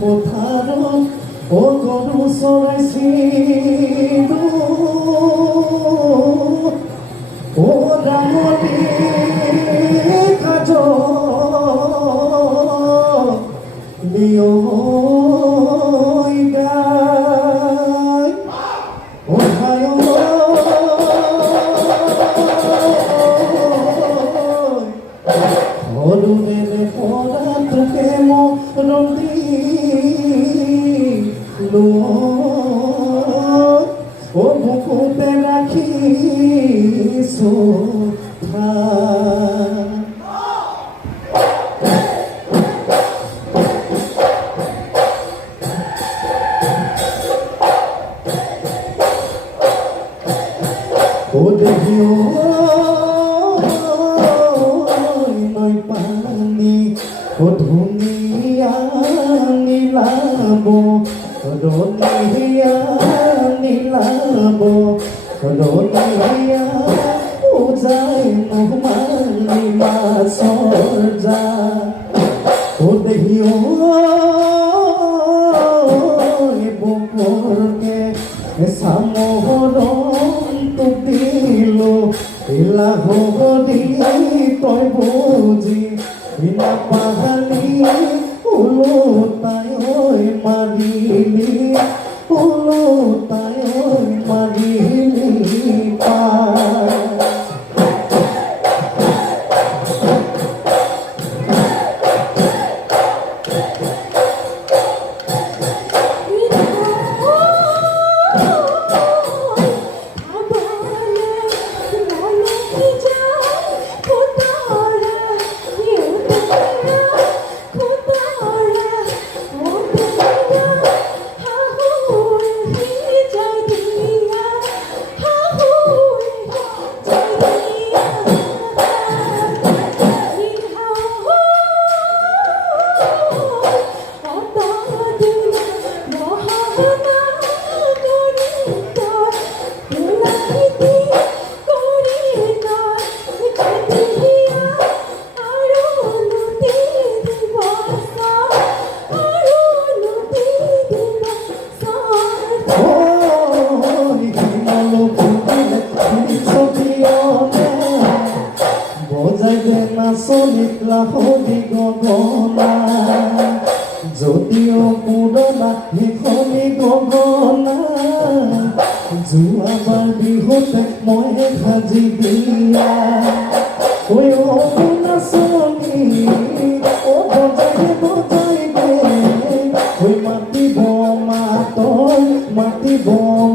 পথাৰত গৰু চৰাইছিলো ৰামলী কাজ বিয়ৈ গাই সৰুৰে পৰা তোকে মৰম দিলো বুকুতে ৰাখিছো নৈ পানী ধুনীয়া নীলাব ধুনীয়া নীলাব ধুনীয়া উজাই নোমালি মাছৰ যা দেখিও বুকুৰকে চামৰটো দিলো লাহৰি তই বুজি নাপালি ওলোটাই মাৰিলি ওলোটাই মাৰিলি লাহৰি গগনা যদিও পুৰণা সেইখনি গগনা যোৱাবাৰ বিহুতে মই সাজি দিয়া নাচনি বজাই বজাই দে মাতিব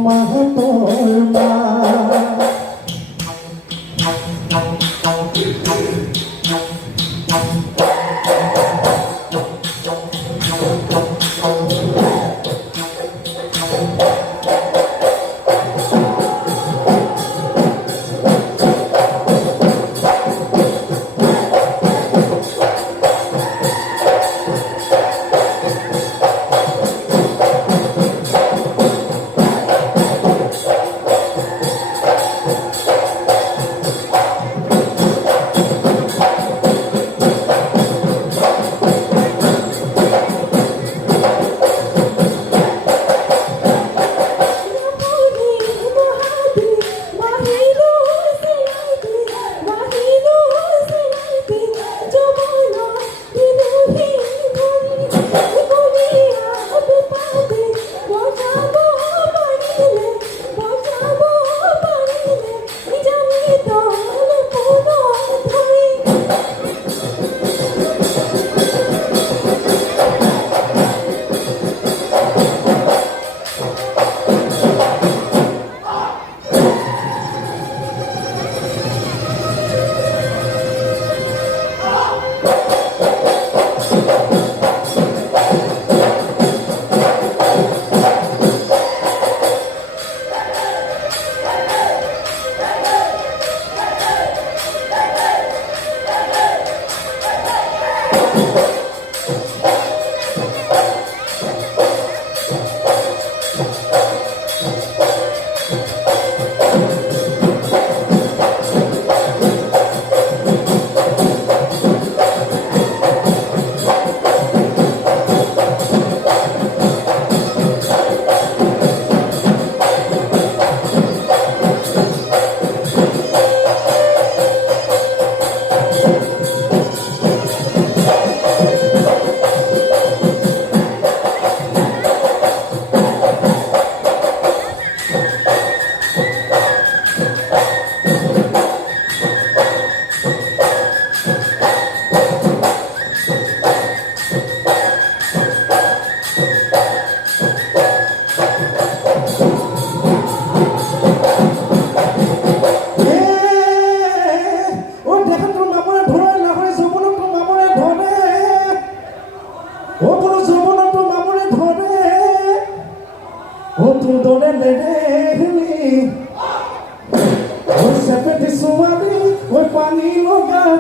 মাহঁতৰ মা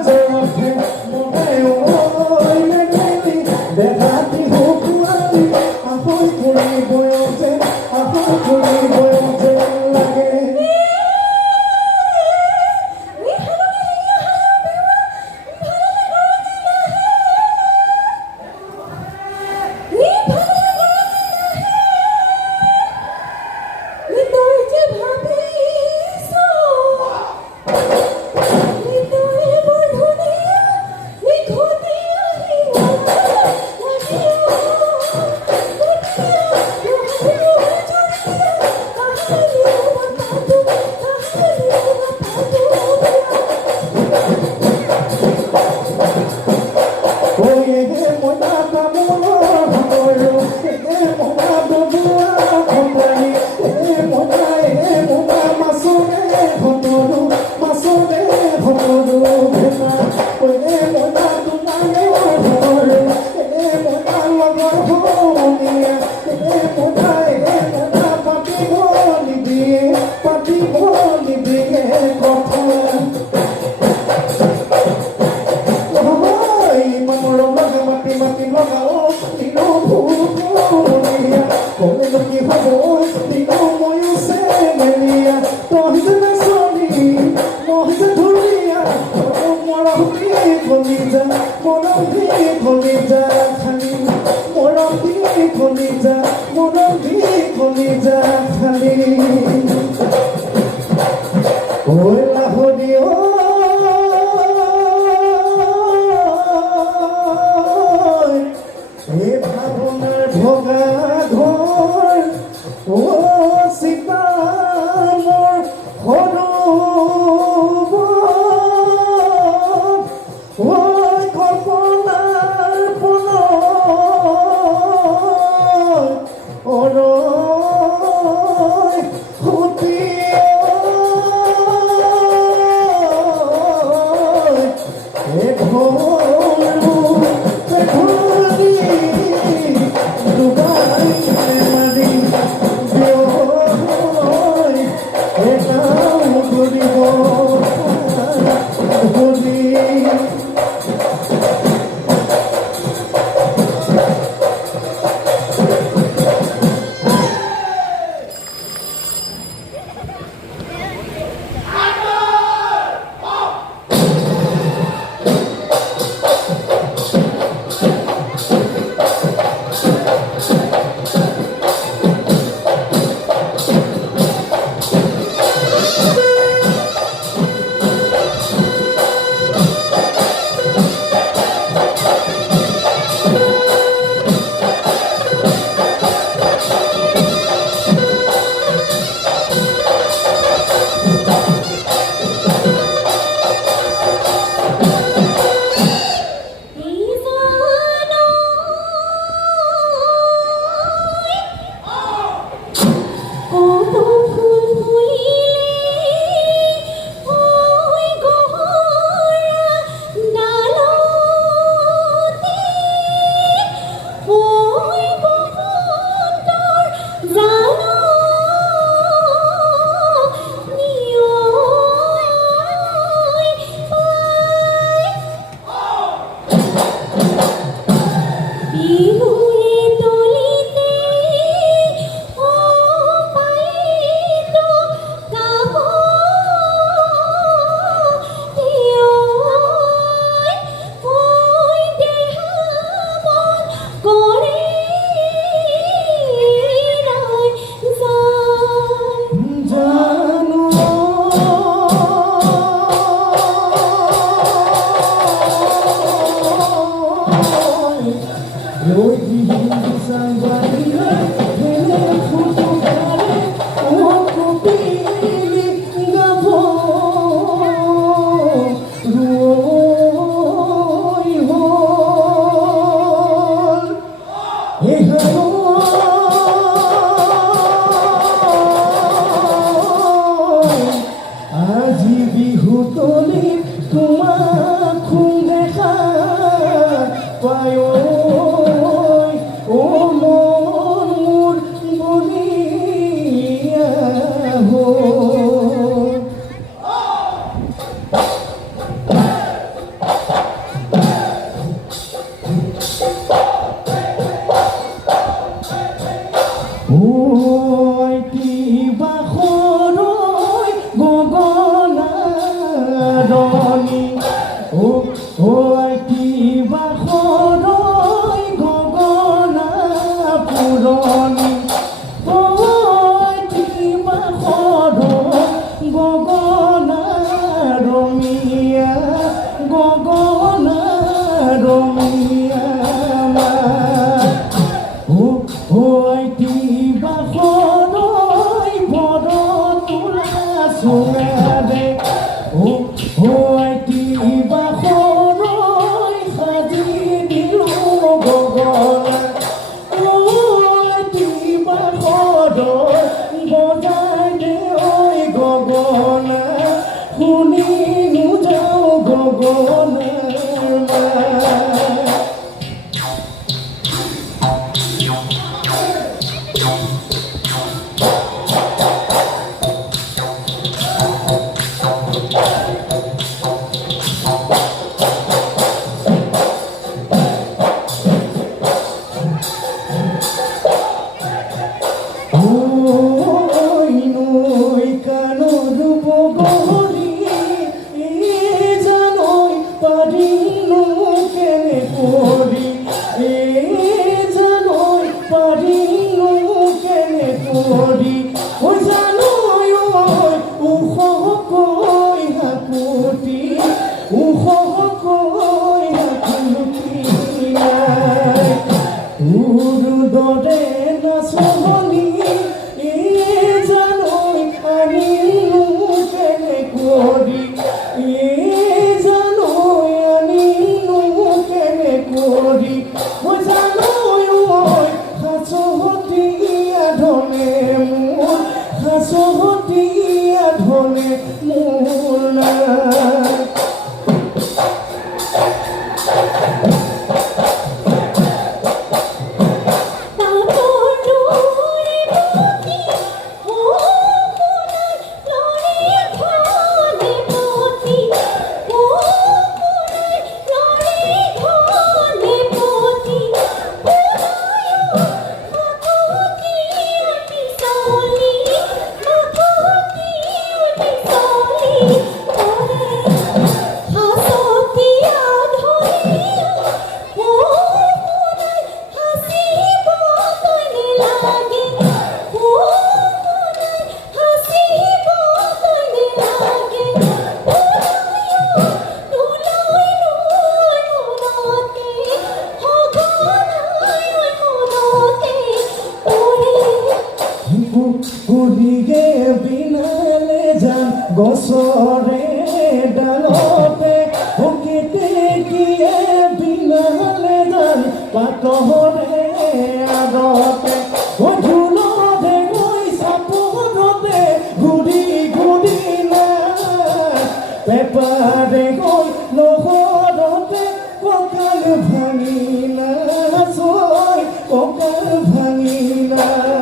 জয়তে মনে ওই নেগেলি দেখাতি হুকুয়ালি আহল কৰি বয়তে আহল কৰি বয়তে লাগে আইটি বাখৰৈ গগনা পুৰণি আইটি বাখৰৈ গগনা ৰঙীয়া গগনা ৰঙীয়া আইটি বাখৰৈ বৰ তোলা চুঙাৰে আইটি বাখৰৈ সাজি দিলো গগনা আইটি বাখৰৈ বজাই দে ঐ গগনা শুনি নোযাওঁ গগনাৰ মাত নৈ কাণৰ বগৰী জানৈ পাৰিনো কেনে কৰি জানৈ পাৰিনো কেনে কৰি জানৈ উখকৈ হাকুতি উখকৈ হাকুতি দৰে নাচনি জানৈ আনিলো কেনে কৰি জানৈ আনিলো কেনে কৰি জানৈ সাঁচতীয়া ধনে মোৰ সাঁচতীয়া ধনে মোৰ নাই পুৰিগে বিনালে যাম গছৰে ডালতে কেতেকীয়ে বিনালে যাম পাতৰে আগতে ঝুলতে গৈ চাপৰতে ঘূৰি ঘূৰি নাই পেপাৰে গৈ নহৰতে কঁকাল ভাঙি নাচৈ কঁকাল ভাঙি নাই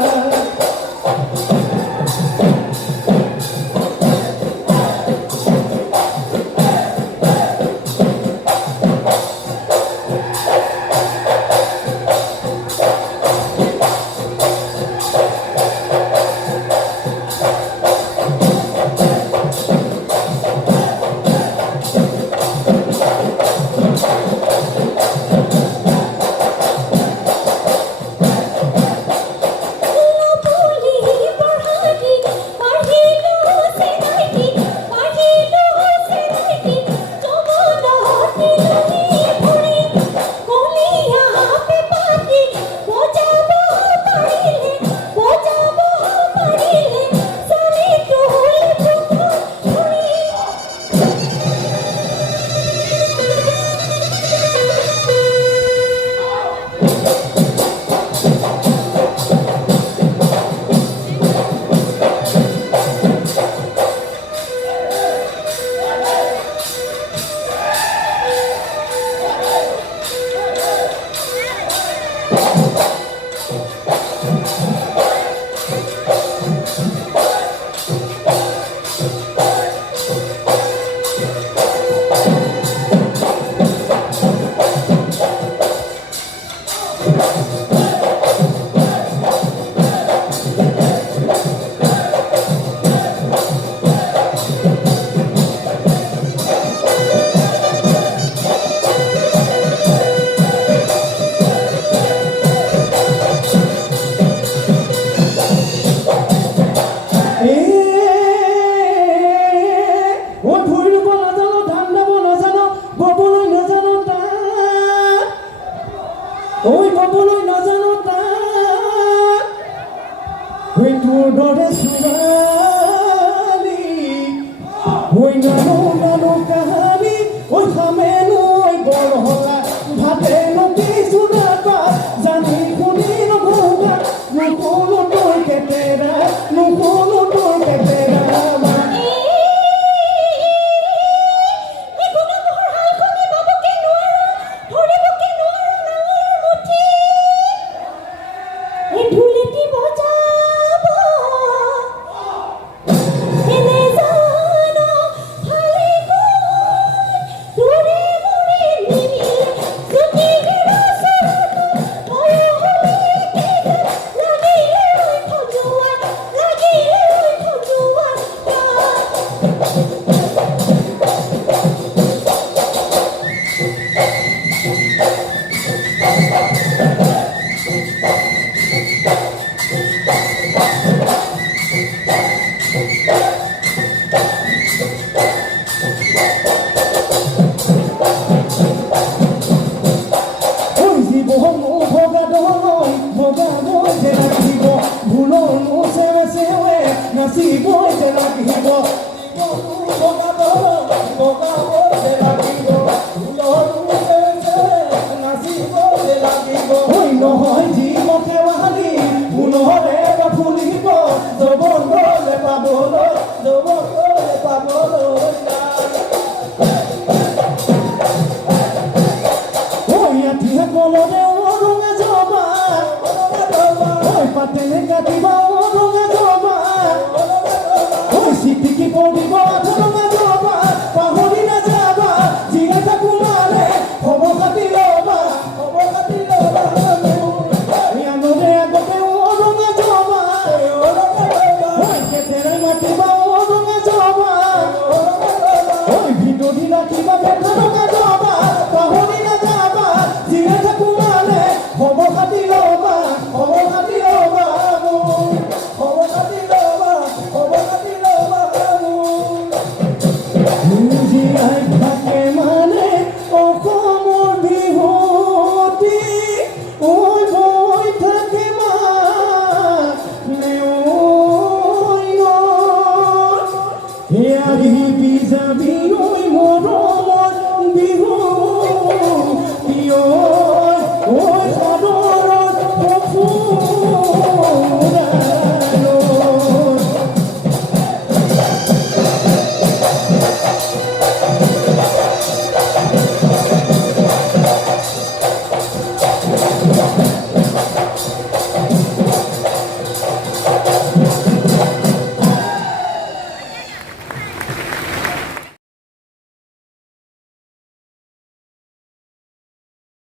ক'বলৈ নাজানো তাক ঐ তোৰ দৰে ছোৱালী ঐ নানো নানো কাহানী ঐ খামেনো ঐ বৰহলা ভাতেনো কিছু নাপা জানি শুনি নভোগা নুশুনো তোৰ কেতেৰা নুশুনো তোৰ কেতেৰা নহয় জীৱকে ৱাহালি পুনৰে ফুলিব যৌৱনলে পাবলৈ যৌৱনলে পাবলৈ ঐ আঠিয়া কলৰে ৰঙা জবা ঐ পাতেলে কাটিব ৰঙা জবা ঐ চিটিকি পৰিব ৰঙা জবা পাহৰি নাযাবা জীয়াই থাকো মানে খবৰ খাতি ল'বা যাবি ঐ মৰম